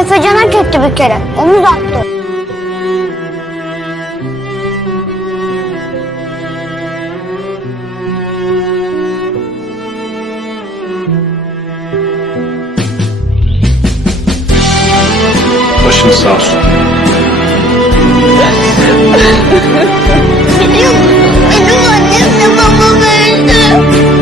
Efecan hak etti bir kere. Omuz attı. Başın sağ olsun. Biliyor musun? Benim annemle babam öldü.